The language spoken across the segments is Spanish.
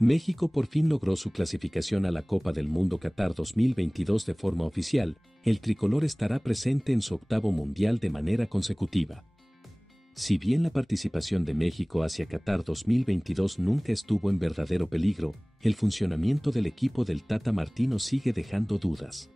México por fin logró su clasificación a la Copa del Mundo Qatar 2022 de forma oficial. El tricolor estará presente en su octavo mundial de manera consecutiva. Si bien la participación de México hacia Qatar 2022 nunca estuvo en verdadero peligro, el funcionamiento del equipo del Tata Martino sigue dejando dudas.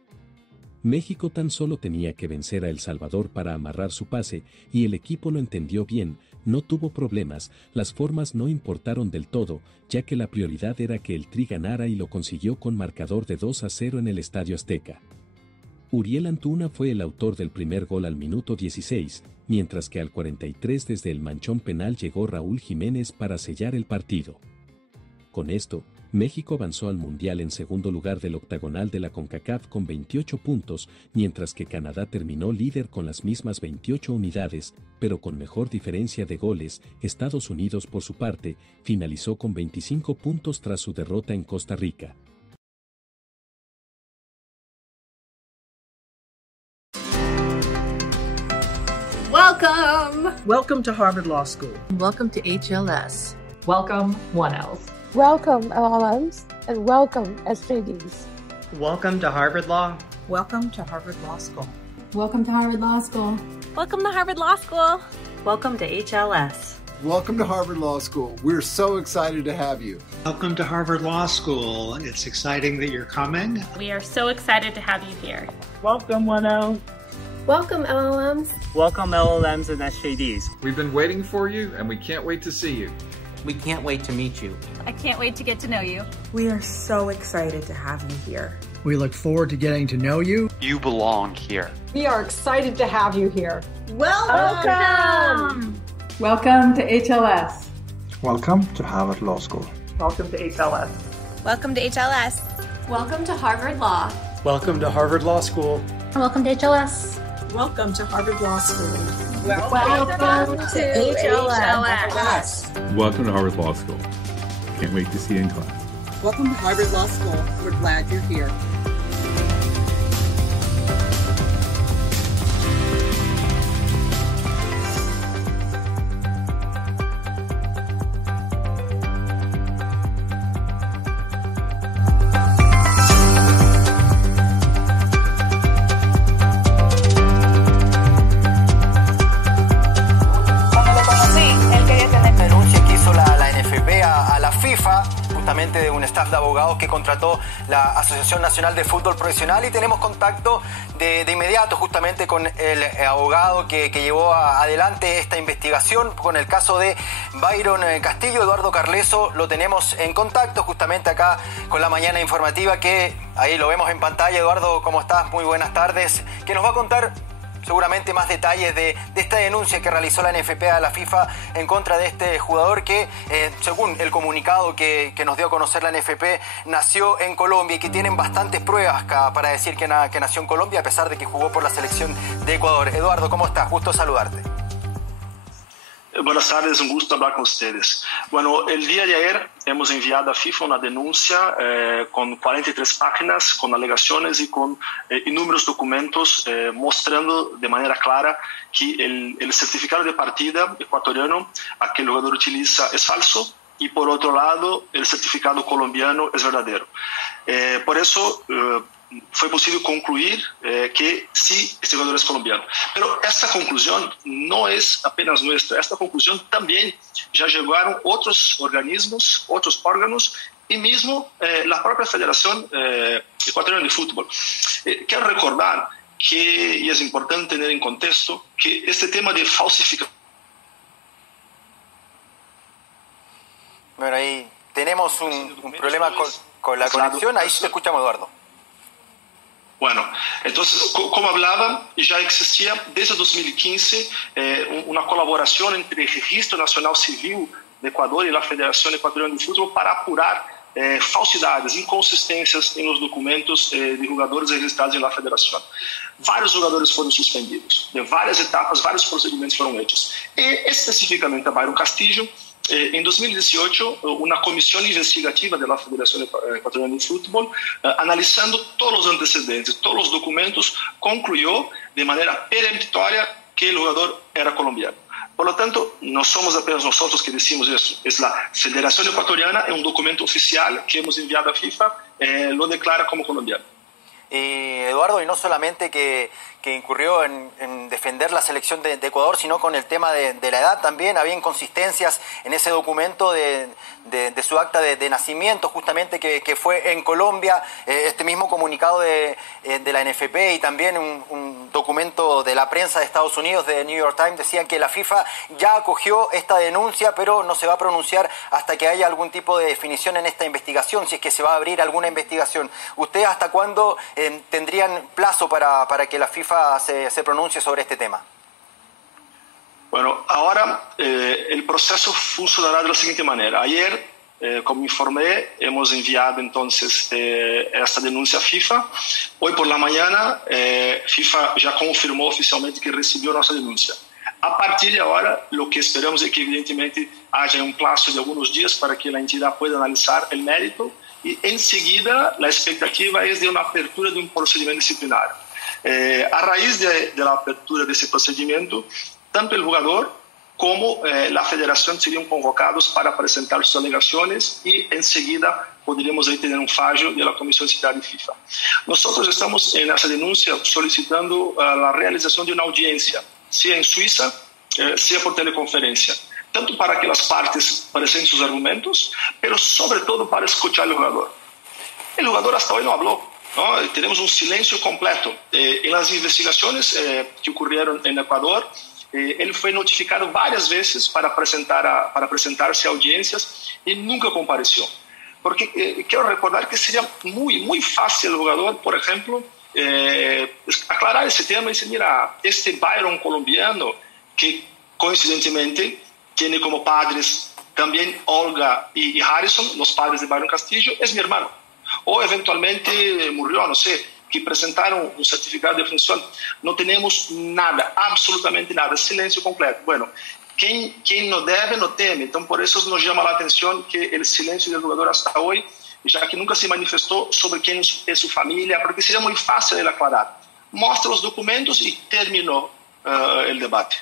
México tan solo tenía que vencer a El Salvador para amarrar su pase, y el equipo lo entendió bien, no tuvo problemas, las formas no importaron del todo, ya que la prioridad era que el Tri ganara y lo consiguió con marcador de 2-0 en el Estadio Azteca. Uriel Antuna fue el autor del primer gol al minuto 16, mientras que al 43 desde el manchón penal llegó Raúl Jiménez para sellar el partido. Con esto, México avanzó al Mundial en segundo lugar del octagonal de la CONCACAF con 28 puntos, mientras que Canadá terminó líder con las mismas 28 unidades, pero con mejor diferencia de goles. Estados Unidos, por su parte, finalizó con 25 puntos tras su derrota en Costa Rica. Welcome! Welcome to Harvard Law School. Welcome to HLS. Welcome, 1Ls. Welcome, LLMs, and welcome, SJDs. Welcome to Harvard Law. Welcome to Harvard Law School. Welcome to Harvard Law School. Welcome to Harvard Law School. Welcome to HLS. Welcome to Harvard Law School. We're so excited to have you. Welcome to Harvard Law School. It's exciting that you're coming. We are so excited to have you here. Welcome, 1L. Welcome, LLMs. Welcome, LLMs and SJDs. We've been waiting for you, and we can't wait to see you. We can't wait to meet you. I can't wait to get to know you. We are so excited to have you here. We look forward to getting to know you. You belong here. We are excited to have you here. Welcome! Welcome to HLS. Welcome to Harvard Law School. Welcome to HLS. Welcome to HLS. Welcome to Harvard Law. Welcome to Harvard Law School. Welcome to HLS. Welcome to Harvard Law School. Welcome to HLS. Welcome to Harvard Law School. Can't wait to see you in class. Welcome to Harvard Law School. We're glad you're here. De un staff de abogados que contrató la Asociación Nacional de Fútbol Profesional, y tenemos contacto de inmediato justamente con el abogado que llevó adelante esta investigación con el caso de Byron Castillo. Eduardo Carleso lo tenemos en contacto justamente acá con la mañana informativa, que ahí lo vemos en pantalla. Eduardo, ¿cómo estás? Muy buenas tardes. Que nos va a contar seguramente más detalles de esta denuncia que realizó la NFP a la FIFA en contra de este jugador que, según el comunicado que nos dio a conocer la NFP, nació en Colombia y que tienen bastantes pruebas para decir que nació en Colombia, a pesar de que jugó por la selección de Ecuador. Eduardo, ¿cómo estás? Gusto saludarte. Buenas tardes, un gusto hablar con ustedes. Bueno, el día de ayer hemos enviado a FIFA una denuncia con 43 páginas, con alegaciones y con innúmeros documentos mostrando de manera clara que el certificado de partida ecuatoriano a que el jugador utiliza es falso, y por otro lado el certificado colombiano es verdadero. Por eso fue posible concluir que sí, este jugador es colombiano. Pero esta conclusión no es apenas nuestra, esta conclusión también ya llegaron otros organismos, otros órganos, y mismo la propia Federación Ecuatoriana de Fútbol. Quiero recordar que, y es importante tener en contexto, que este tema de falsificación... Bueno, ahí tenemos un problema con la conexión. Ahí sí te escuchamos, Eduardo. Bueno, entonces, como hablaba, ya existía desde 2015 una colaboración entre el Registro Nacional Civil de Ecuador y la Federación Ecuatoriana de Fútbol para apurar falsidades, inconsistências en los documentos de jugadores registrados en la federación. Varios jugadores fueron suspendidos, de varias etapas, varios procedimientos fueron hechos. Y específicamente a Byron Castillo, en 2018, una comisión investigativa de la Federación Ecuatoriana de Fútbol, analizando todos los antecedentes, todos los documentos, concluyó de manera peremptoria que el jugador era colombiano. Por lo tanto, no somos apenas nosotros que decimos eso, es la Federación Ecuatoriana, en un documento oficial que hemos enviado a FIFA, lo declara como colombiano. Eduardo, y no solamente que incurrió en defender la selección de Ecuador, sino con el tema de la edad también. Había inconsistencias en ese documento de su acta de nacimiento, justamente que fue en Colombia. Este mismo comunicado de la NFP y también un documento de la prensa de Estados Unidos, de New York Times, decían que la FIFA ya acogió esta denuncia, pero no se va a pronunciar hasta que haya algún tipo de definición en esta investigación, si es que se va a abrir alguna investigación. ¿Ustedes hasta cuándo tendrían plazo para que la FIFA se pronuncie sobre este tema? Bueno, ahora el proceso funcionará de la siguiente manera. Ayer, como informé, hemos enviado entonces esta denuncia a FIFA. Hoy por la mañana, FIFA ya confirmó oficialmente que recibió nuestra denuncia. A partir de ahora, lo que esperamos es que evidentemente haya un plazo de algunos días para que la entidad pueda analizar el mérito y enseguida la expectativa es de una apertura de un procedimiento disciplinario. A raíz de la apertura de ese procedimiento, tanto el jugador como la federación serían convocados para presentar sus alegaciones y enseguida podríamos ahí tener un fallo de la Comisión Disciplinaria de FIFA. Nosotros estamos en esa denuncia solicitando la realización de una audiencia, sea en Suiza, sea por teleconferencia, tanto para que las partes presenten sus argumentos, pero sobre todo para escuchar al jugador. El jugador hasta hoy no habló. ¿No? Tenemos un silencio completo. En las investigaciones que ocurrieron en Ecuador, él fue notificado varias veces para presentarse a audiencias y nunca compareció. Porque quiero recordar que sería muy fácil el jugador, por ejemplo, aclarar ese tema y decir, mira, este Byron colombiano, que coincidentemente tiene como padres también Olga y Harrison, los padres de Byron Castillo, es mi hermano. O eventualmente murió, no sé, que presentaron un certificado de función. No tenemos nada, absolutamente nada, silencio completo. Bueno, quien no debe, no teme. Entonces, por eso nos llama la atención que el silencio del jugador hasta hoy, ya que nunca se manifestó sobre quién es su familia, porque sería muy fácil de aclarar. Muestra los documentos y terminó el debate.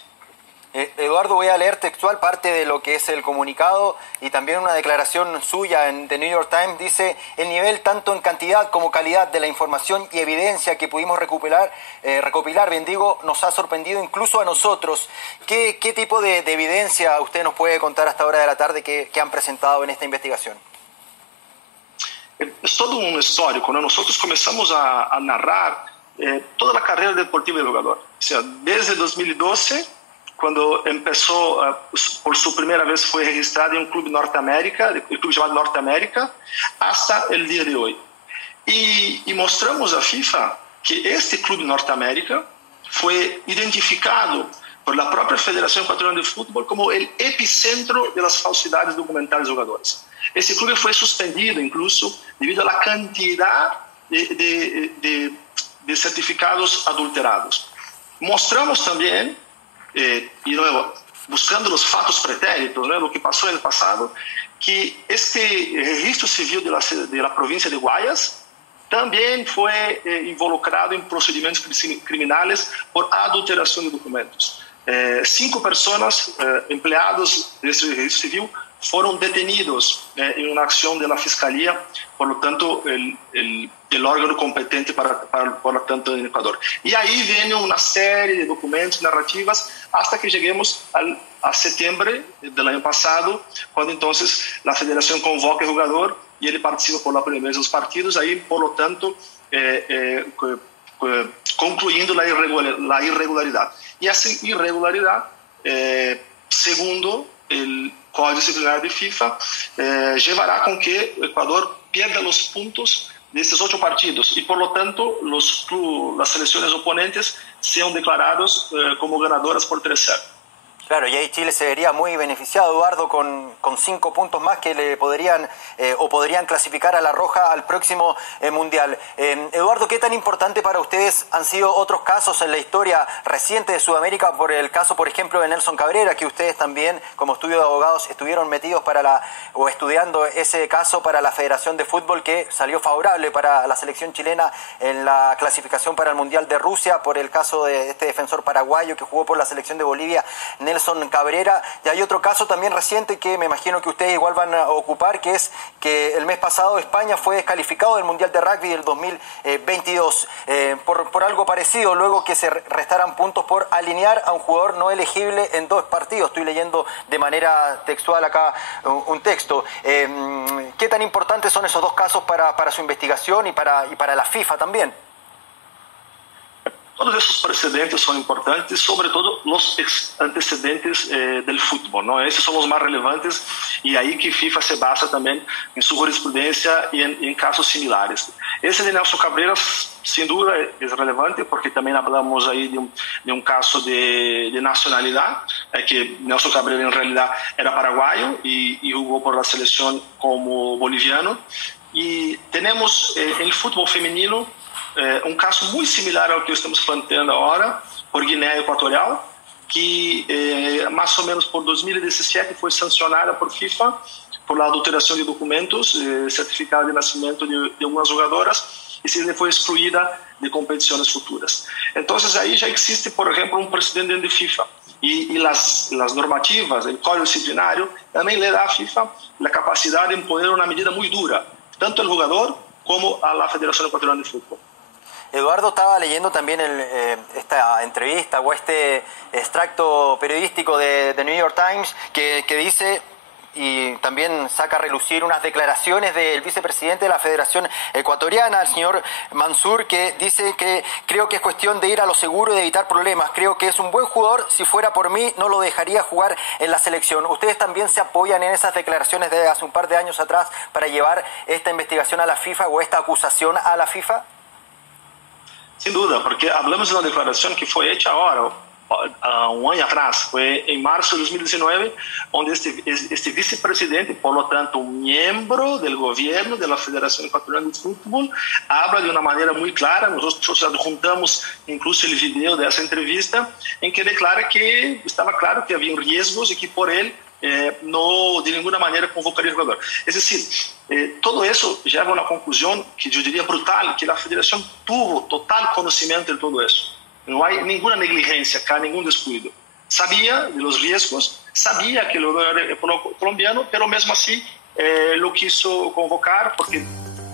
Eduardo, voy a leer textual parte de lo que es el comunicado y también una declaración suya en The New York Times. Dice, el nivel tanto en cantidad como calidad de la información y evidencia que pudimos recopilar, nos ha sorprendido incluso a nosotros. ¿Qué tipo de evidencia usted nos puede contar hasta ahora de la tarde que han presentado en esta investigación? Es todo un histórico, ¿no? Nosotros comenzamos a narrar toda la carrera deportiva del jugador. O sea, desde 2012... cuando empezó, por su primera vez fue registrado en un club Norteamérica, el club llamado Norteamérica, hasta el día de hoy. Y mostramos a FIFA que este club Norteamérica fue identificado por la propia Federación Ecuatoriana de Fútbol como el epicentro de las falsidades documentales de jugadores. Ese club fue suspendido incluso debido a la cantidad de certificados adulterados. Mostramos también, y luego buscando los fatos pretéritos, ¿no? Lo que pasó en el pasado, que este registro civil de la provincia de Guayas también fue involucrado en procedimientos criminales por adulteración de documentos. 5 personas, empleados de este registro civil, fueron detenidos en una acción de la Fiscalía, por lo tanto, el órgano competente por lo tanto en Ecuador. Y ahí viene una serie de documentos, narrativas, hasta que lleguemos a septiembre del año pasado, cuando entonces la federación convoca al jugador y él participa por la primera vez de los partidos, ahí por lo tanto concluyendo la irregularidad. Y esa irregularidad, segundo el Código Disciplinario de FIFA, llevará con que Ecuador pierda los puntos de estos 8 partidos y por lo tanto las selecciones oponentes sean declarados como ganadoras por 3-0. Claro, y ahí Chile se vería muy beneficiado, Eduardo, con 5 puntos más que le podrían clasificar a la roja al próximo Mundial. Eduardo, ¿qué tan importante para ustedes han sido otros casos en la historia reciente de Sudamérica? Por el caso, por ejemplo, de Nelson Cabrera, que ustedes también, como estudio de abogados, estuvieron metidos estudiando ese caso para la Federación de Fútbol, que salió favorable para la selección chilena en la clasificación para el Mundial de Rusia, por el caso de este defensor paraguayo que jugó por la selección de Bolivia, Nelson Nelson Cabrera. Y hay otro caso también reciente que me imagino que ustedes igual van a ocupar, que es que el mes pasado España fue descalificado del Mundial de Rugby del 2022 por algo parecido, luego que se restaran puntos por alinear a un jugador no elegible en 2 partidos. Estoy leyendo de manera textual acá un texto. ¿Qué tan importantes son esos 2 casos para su investigación y para la FIFA también? Todos esos precedentes son importantes, sobre todo los antecedentes del fútbol, ¿no? Esos son los más relevantes y ahí que FIFA se basa también en su jurisprudencia y en casos similares. Ese de Nelson Cabrera, sin duda, es relevante porque también hablamos ahí de un caso de nacionalidad, que Nelson Cabrera en realidad era paraguayo y jugó por la selección como boliviano. Y tenemos en el fútbol femenino um caso muito similar ao que estamos planteando agora, por Guiné Equatorial, que mais ou menos por 2017 foi sancionada por FIFA por la adulteração de documentos, certificado de nascimento de algumas jogadoras, e se foi excluída de competições futuras. Então, aí já existe, por exemplo, um precedente de FIFA. E las normativas, o código disciplinário, também lhe dá à FIFA a capacidade de imponer uma medida muito dura, tanto ao jogador como a la Federación Ecuatoriana de Fútbol. Eduardo, estaba leyendo también esta entrevista o este extracto periodístico de New York Times que dice, y también saca a relucir unas declaraciones del vicepresidente de la Federación Ecuatoriana, el señor Mansur, que dice que creo que es cuestión de ir a lo seguro y de evitar problemas. Creo que es un buen jugador. Si fuera por mí, no lo dejaría jugar en la selección. ¿Ustedes también se apoyan en esas declaraciones de hace un par de años atrás para llevar esta investigación a la FIFA o esta acusación a la FIFA? Sin duda, porque hablamos de una declaración que fue hecha ahora, un año atrás, fue en marzo de 2019, donde este vicepresidente, por lo tanto miembro del gobierno de la Federación Ecuatoriana de Fútbol, habla de una manera muy clara. Nosotros adjuntamos incluso el video de esa entrevista, en que declara que estaba claro que había riesgos y que por él no de ninguna manera convocaría al jugador. Es decir, todo eso lleva a una conclusión que yo diría brutal, que la Federación tuvo total conocimiento de todo eso. No hay ninguna negligencia acá, ningún descuido. Sabía de los riesgos, sabía que el jugador era colombiano, pero mesmo así lo quiso convocar porque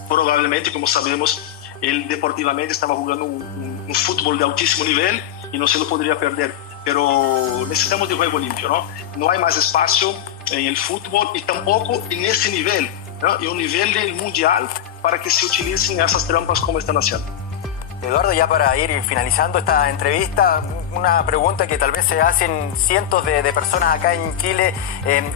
probablemente, como sabemos, él deportivamente estaba jugando un fútbol de altísimo nivel y no se lo podría perder. Pero necesitamos de juego limpio, ¿no? No hay más espacio en el fútbol y tampoco en ese nivel, ¿no? Y un nivel del mundial para que se utilicen esas trampas como están haciendo. Eduardo, ya para ir finalizando esta entrevista, una pregunta que tal vez se hacen cientos de personas acá en Chile.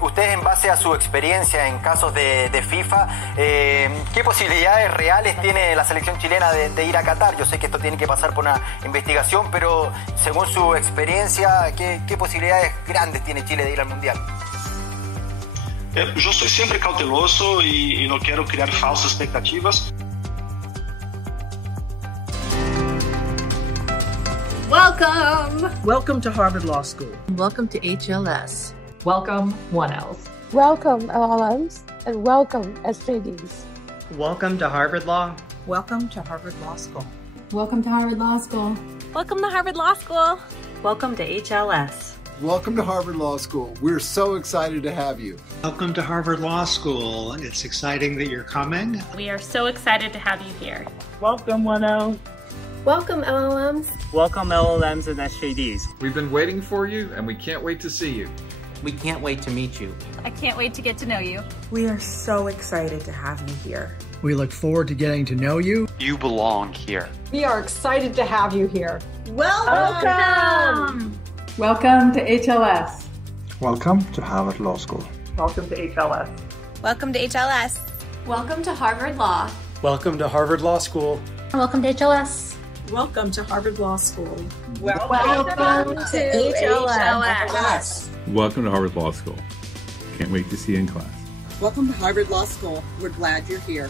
Ustedes, en base a su experiencia en casos de FIFA, ¿qué posibilidades reales tiene la selección chilena de ir a Qatar? Yo sé que esto tiene que pasar por una investigación, pero según su experiencia, ¿qué posibilidades grandes tiene Chile de ir al Mundial? Yo soy siempre cauteloso y no quiero crear falsas expectativas. Welcome to Harvard Law School. Welcome to HLS. Welcome, 1Ls. Welcome, LLMs, and welcome, SJDs. Welcome to Harvard Law. Welcome to Harvard Law School. Welcome to Harvard Law School. Welcome to Harvard Law School. Welcome to HLS. Welcome to Harvard Law School. We're so excited to have you. Welcome to Harvard Law School. It's exciting that you're coming. We are so excited to have you here. Welcome, 1L. Welcome, LLMs. Welcome, LLMs and SJDs. We've been waiting for you, and we can't wait to see you. We can't wait to meet you. I can't wait to get to know you. We are so excited to have you here. We look forward to getting to know you. You belong here. We are excited to have you here. Welcome! Welcome to HLS. Welcome to Harvard Law School. Welcome to HLS. Welcome to HLS. Welcome to Harvard Law. Welcome to Harvard Law School. Welcome to HLS. Welcome to Harvard Law School. Welcome to HLS. Welcome to Harvard Law School. Can't wait to see you in class. Welcome to Harvard Law School. We're glad you're here.